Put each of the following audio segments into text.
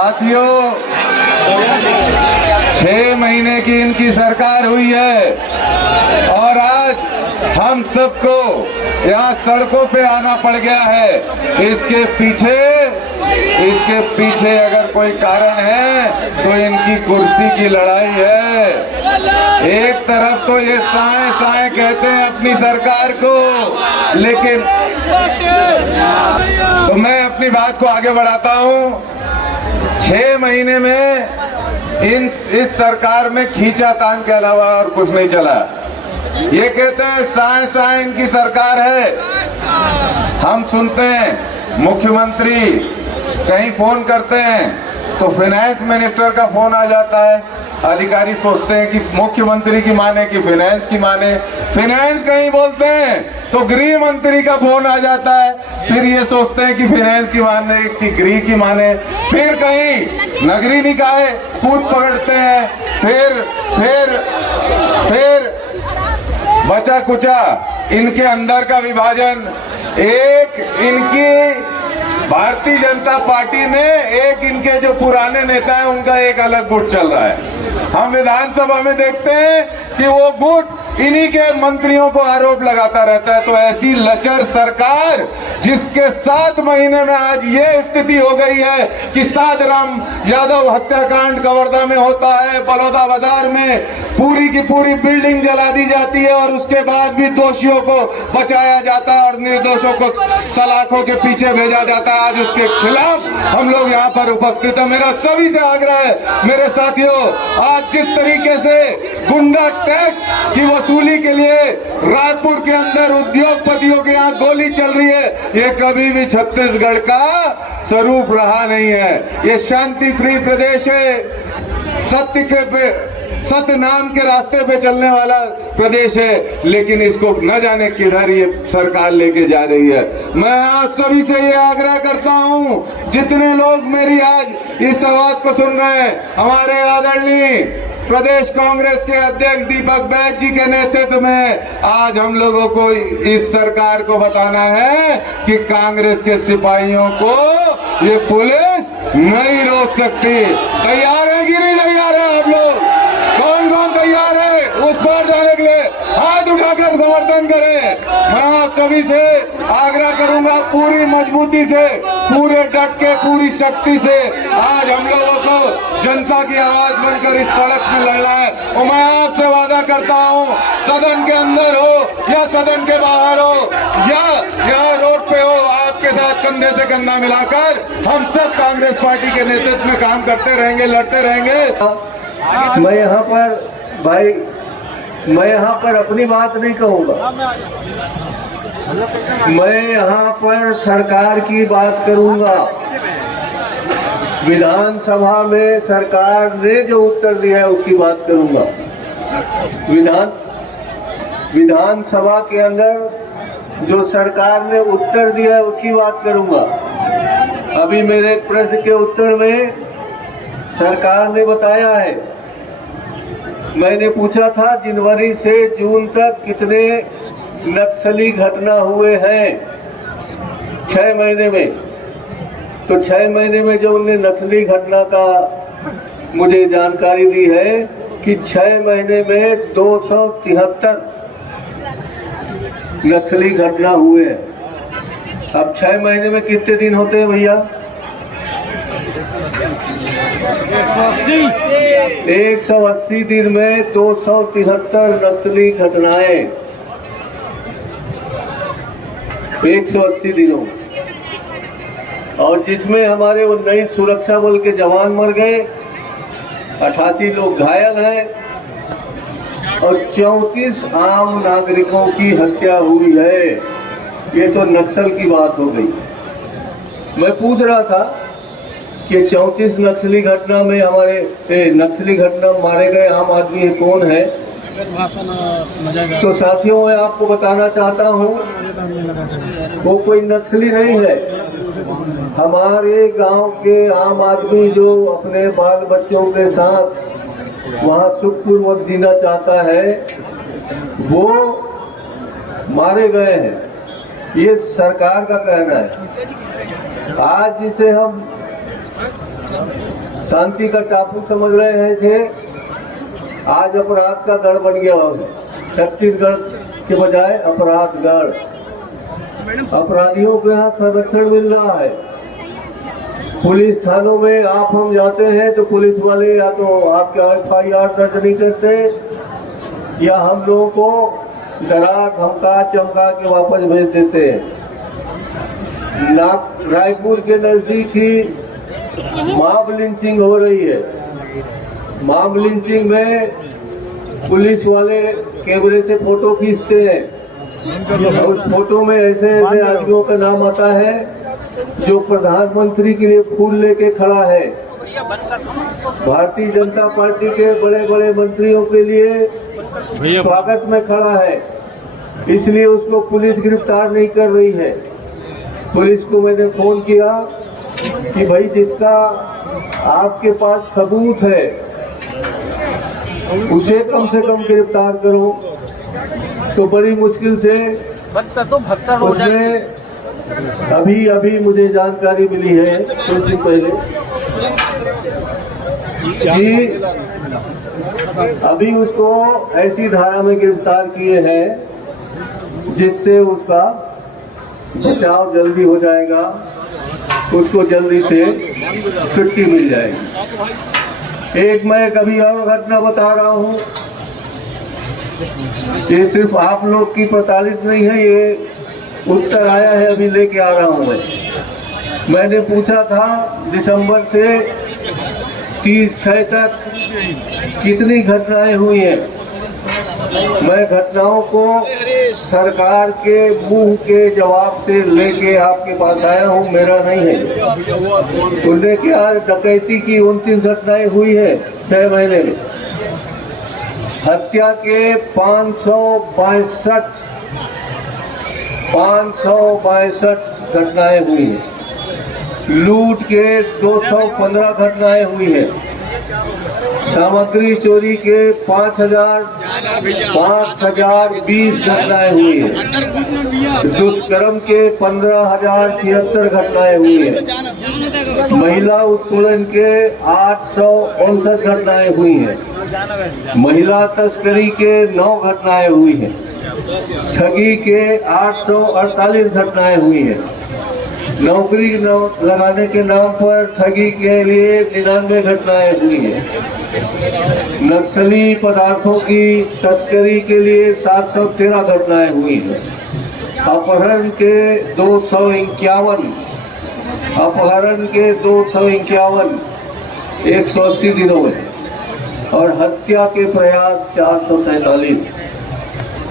साथियों, 6 महीने की इनकी सरकार हुई है और आज हम सबको यहाँ सड़कों पे आना पड़ गया है। इसके पीछे अगर कोई कारण है तो इनकी कुर्सी की लड़ाई है। एक तरफ तो ये साए साए कहते हैं अपनी सरकार को, लेकिन तो मैं अपनी बात को आगे बढ़ाता हूँ। 6 महीने में इस सरकार में खींचातान के अलावा और कुछ नहीं चला। ये कहते हैं साए साए इनकी सरकार है। हम सुनते हैं मुख्यमंत्री कहीं फोन करते हैं तो फाइनेंस मिनिस्टर का फोन आ जाता है। अधिकारी सोचते हैं कि मुख्यमंत्री की माने कि फाइनेंस की माने। फाइनेंस कहीं बोलते हैं तो गृह मंत्री का फोन आ जाता है। फिर ये सोचते हैं कि फाइनेंस की माने कि गृह की माने। फिर कहीं नगरीय निकाय कूद पकड़ते हैं। फिर बचा कुचा इनके अंदर का विभाजन। एक इनकी भारतीय जनता पार्टी ने, एक इनके जो पुराने नेता हैं उनका एक अलग गुट चल रहा है। हम विधानसभा में देखते हैं कि वो गुट इन्हीं के मंत्रियों को आरोप लगाता रहता है। तो ऐसी लचर सरकार जिसके 7 महीने में आज ये स्थिति हो गई है कि साधराम यादव हत्याकांड कवर्धा में होता है, बलौदा बाजार में पूरी की पूरी बिल्डिंग जला दी जाती है और उसके बाद भी दोषियों को बचाया जाता है और निर्दोषों को सलाखों के पीछे भेजा जाता है। आज उसके खिलाफ हम लोग यहाँ पर उपस्थित हैं। मेरा सभी से आग्रह है मेरे साथियों, आज जिस तरीके से गुंडा टैक्स की वसूली के लिए रायपुर के अंदर उद्योगपतियों के यहाँ गोली चल रही है, ये कभी भी छत्तीसगढ़ का स्वरूप रहा नहीं है। ये शांति प्रिय प्रदेश है, सत्य नाम के रास्ते पे चलने वाला प्रदेश है, लेकिन इसको न जाने किधर ये सरकार लेके जा रही है। मैं आप सभी से ये आग्रह करता हूँ, जितने लोग मेरी आज इस आवाज को सुन रहे हैं, हमारे आदरणीय प्रदेश कांग्रेस के अध्यक्ष दीपक बैज जी के नेतृत्व में आज हम लोगों को इस सरकार को बताना है कि कांग्रेस के सिपाहियों को ये पुलिस नहीं रोक सकती। तैयार है कि नहीं तैयार है आप लोग? कौन कौन तैयार है उस पार जाने के लिए? हाथ उठाकर समर्थन करें। मैं आप सभी से आग्रह करूंगा, पूरी मजबूती से, पूरे डट के, पूरी शक्ति से आज हम लोगों को जनता की आवाज बनकर इस सड़क में लड़ना है। और मैं आपसे वादा करता हूं, सदन के अंदर हो या सदन के बाहर हो या यहाँ रोड पे हो, आपके साथ कंधे से कंधा मिलाकर हम सब कांग्रेस पार्टी के नेतृत्व में काम करते रहेंगे, लड़ते रहेंगे। मैं यहाँ पर भाई, मैं यहाँ पर अपनी बात नहीं कहूँगा, मैं यहाँ पर सरकार की बात करूँगा। विधानसभा में सरकार ने जो उत्तर दिया है उसकी बात करूँगा। विधानसभा के अंदर जो सरकार ने उत्तर दिया है उसकी बात करूँगा। अभी मेरे एक प्रश्न के उत्तर में सरकार ने बताया है, मैंने पूछा था जनवरी से जून तक कितने नक्सली घटना हुए हैं 6 महीने में। तो 6 महीने में जो उन्होंने नक्सली घटना का मुझे जानकारी दी है कि 6 महीने में 273 नक्सली घटना हुए हैं। अब 6 महीने में कितने दिन होते हैं भैया? 180 दिन में 273 नक्सली घटनाएं, 180 दिनों, और जिसमें हमारे 19 सुरक्षा बल के जवान मर गए, 88 लोग घायल हैं और 34 आम नागरिकों की हत्या हुई है। ये तो नक्सल की बात हो गई। मैं पूछ रहा था कि 34 नक्सली घटना में हमारे नक्सली घटना मारे गए आम आदमी कौन है? तो साथियों, मैं आपको बताना चाहता हूँ वो कोई नक्सली नहीं है। हमारे गांव के आम आदमी जो अपने बाल बच्चों के साथ वहाँ सुखपूर्वक जीना चाहता है, वो मारे गए हैं। ये सरकार का कहना है। आज जिसे हम शांति का टापू समझ रहे थे, आज अपराध का गढ़ बन गया हो। छत्तीसगढ़ के बजाय अपराधगढ़, अपराधियों को यहाँ संरक्षण मिल रहा है। पुलिस थानों में आप हम जाते हैं तो पुलिस वाले या तो आपका FIR दर्ज नहीं करते या हम लोगों को डरा धमका चमका के वापस भेज देते हैं। रायपुर के नजदीक ही मॉब लिंचिंग हो रही है। मॉब लिंचिंग में पुलिस वाले कैमरे से फोटो खींचते हैं। उस फोटो में ऐसे ऐसे आदमियों का नाम आता है जो प्रधानमंत्री के लिए फूल लेके खड़ा है, भारतीय जनता पार्टी के बड़े बड़े मंत्रियों के लिए स्वागत में खड़ा है, इसलिए उसको पुलिस गिरफ्तार नहीं कर रही है। पुलिस को मैंने फोन किया कि भाई जिसका आपके पास सबूत है उसे कम से कम गिरफ्तार करो। तो बड़ी मुश्किल से उसने अभी मुझे जानकारी मिली है कुछ दिन पहले कि अभी उसको ऐसी धारा में गिरफ्तार किए हैं जिससे उसका बचाव जल्दी हो जाएगा, उसको जल्दी से छुट्टी मिल जाएगी। एक मैं कभी और घटना बता रहा हूँ, ये सिर्फ आप लोग की प्रताड़ित नहीं है, ये उत्तर आया है, अभी लेके आ रहा हूँ मैंने पूछा था दिसंबर से 30 तक कितनी घटनाएं हुई हैं। मैं घटनाओं को सरकार के मुंह के जवाब से लेके आपके पास आया हूँ, मेरा नहीं है। उन्होंने क्या डकैती की 29 घटनाएं हुई है 6 महीने में, हत्या के 562 घटनाएं हुई है, लूट के 215 घटनाएं हुई है, सामग्री चोरी के 5020 घटनाएं हुई है, दुष्कर्म के 15,076 घटनाएं हुई है, महिला उत्पीड़न के 859 घटनाएं हुई है, महिला तस्करी के 9 घटनाएं हुई है, ठगी के 848 घटनाएं हुई है, नौकरी लगाने के नाम पर ठगी के लिए 99 घटनाएं हुई है, नक्सली पदार्थों की तस्करी के लिए 713 घटनाएं हुई है, अपहरण के 251 180 दिनों में, और हत्या के प्रयास 447।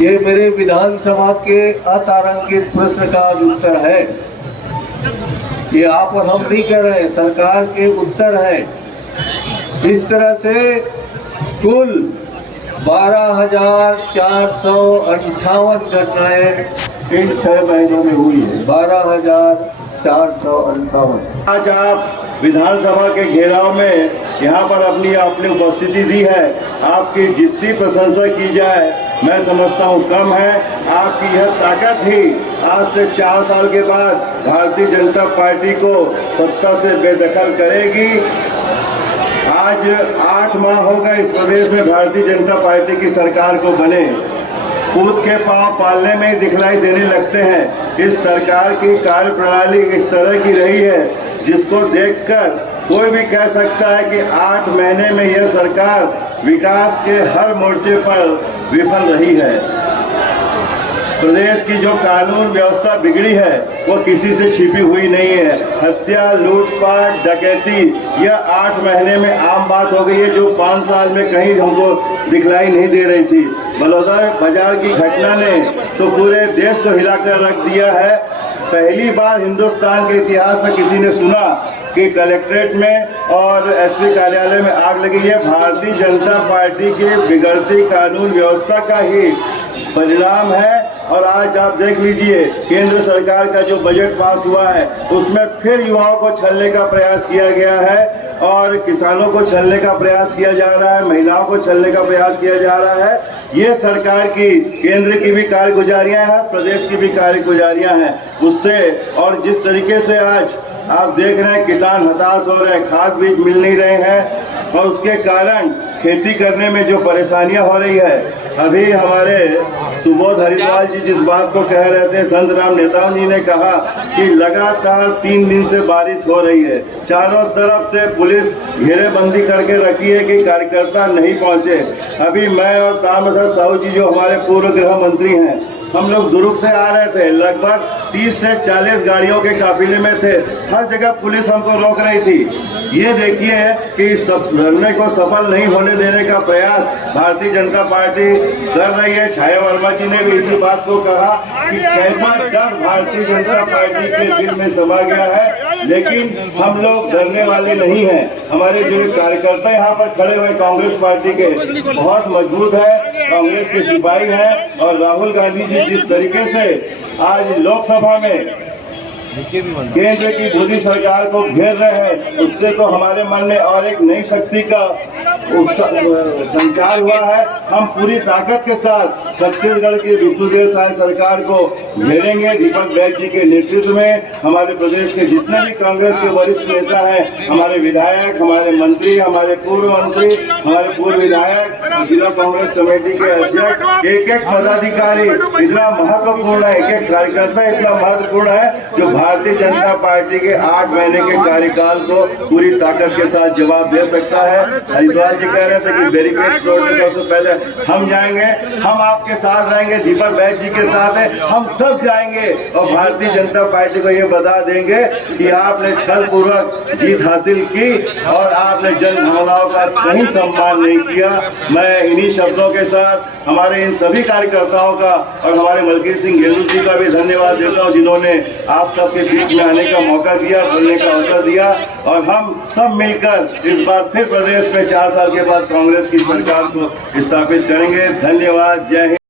ये मेरे विधानसभा के अतारांकित प्रश्न का उत्तर है। ये आप और हम नहीं कर रहे, सरकार के उत्तर है। इस तरह से कुल 12,458 घटनाएं इन 6 महीनों में हुई है। 12,458। आज आप विधानसभा के घेराव में यहाँ पर अपनी उपस्थिति दी है। आपकी जितनी प्रशंसा की जाए मैं समझता हूँ कम है। आपकी यह ताकत ही आज से 4 साल के बाद भारतीय जनता पार्टी को सत्ता से बेदखल करेगी। आज 8 माह हो गए इस प्रदेश में भारतीय जनता पार्टी की सरकार को बने, कूद के पांव पालने में ही दिखलाई देने लगते हैं। इस सरकार की कार्यप्रणाली इस तरह की रही है जिसको देखकर कोई भी कह सकता है कि 8 महीने में यह सरकार विकास के हर मोर्चे पर विफल रही है। प्रदेश की जो कानून व्यवस्था बिगड़ी है वो किसी से छिपी हुई नहीं है। हत्या, लूटपाट, डकैती यह 8 महीने में आम बात हो गई है, जो 5 साल में कहीं हमको दिखलाई नहीं दे रही थी। बलौदाबाजार बाजार की घटना ने तो पूरे देश को हिलाकर रख दिया है। पहली बार हिंदुस्तान के इतिहास में किसी ने सुना कि कलेक्ट्रेट में और एसपी कार्यालय में आग लगी है। भारतीय जनता पार्टी की बिगड़ती कानून व्यवस्था का ही परिणाम है। और आज आप देख लीजिए केंद्र सरकार का जो बजट पास हुआ है उसमें फिर युवाओं को छलने का प्रयास किया गया है और किसानों को छलने का प्रयास किया जा रहा है, महिलाओं को छलने का प्रयास किया जा रहा है। ये सरकार की केंद्र की भी कारगुजारियां हैं, प्रदेश की भी कारगुजारियां हैं। उससे और जिस तरीके से आज आप देख रहे हैं किसान हताश हो रहे हैं, खाद बीज मिल नहीं रहे हैं और उसके कारण खेती करने में जो परेशानियां हो रही है। अभी हमारे सुबोध हरिद्वार जी जिस बात को कह रहे थे, संत राम नेताओं जी ने कहा कि लगातार 3 दिन से बारिश हो रही है, चारों तरफ से पुलिस घेरेबंदी करके रखी है कि कार्यकर्ता नहीं पहुंचे। अभी मैं और ताम्रध्वज साहू जी जो हमारे पूर्व गृह मंत्री हैं, हम लोग दुर्ग से आ रहे थे, लगभग 30 से 40 गाड़ियों के काफिले में थे, हर जगह पुलिस हमको रोक रही थी। ये देखिए कि इस धरने को सफल नहीं होने देने का प्रयास भारतीय जनता पार्टी कर रही है। छाया वर्मा जी ने भी इसी बात को कहा कि कैसा डर भारतीय जनता पार्टी के दिल में समा गया है, लेकिन हम लोग डरने वाले नहीं हैं। हमारे जो कार्यकर्ता यहाँ पर खड़े हुए कांग्रेस पार्टी के बहुत मजबूत है, कांग्रेस के सिपाही हैं और राहुल गांधी जी जिस तरीके से आज लोकसभा में केंद्र की मोदी सरकार को घेर रहे हैं, उससे तो हमारे मन में और एक नई शक्ति का संचार हुआ है। हम पूरी ताकत के साथ छत्तीसगढ़ की विष्णुदेव साय सरकार को घेरेंगे। दीपक बैज जी के नेतृत्व में हमारे प्रदेश के जितने भी कांग्रेस के वरिष्ठ नेता हैं, हमारे विधायक, हमारे मंत्री, हमारे पूर्व मंत्री, हमारे पूर्व विधायक, जिला कांग्रेस कमेटी के अध्यक्ष, एक एक पदाधिकारी इतना महत्वपूर्ण है, एक एक कार्यकर्ता इतना महत्वपूर्ण है जो भारतीय जनता पार्टी के 8 महीने के कार्यकाल को पूरी ताकत के साथ जवाब दे सकता है। हरिद्वार जी कह रहे थे कि बैरिकेड तोड़ने सबसे पहले हम जाएंगे, हम आपके साथ रहेंगे, दीपक बैज जी के साथ है, हम सब जाएंगे और भारतीय जनता पार्टी को ये बता देंगे कि आपने छल पूर्वक जीत हासिल की और आपने जन भावनाओं का कहीं सम्मान नहीं किया। मैं इन्हीं शब्दों के साथ हमारे इन सभी कार्यकर्ताओं का और हमारे मलकीत सिंह गेलू जी का भी धन्यवाद देता हूँ, जिन्होंने आप सबके बीच में आने का मौका दिया, बोलने का अवसर दिया और हम सब मिलकर इस बार फिर प्रदेश में 4 साल के बाद कांग्रेस की सरकार को स्थापित करेंगे। धन्यवाद। जय हिंद।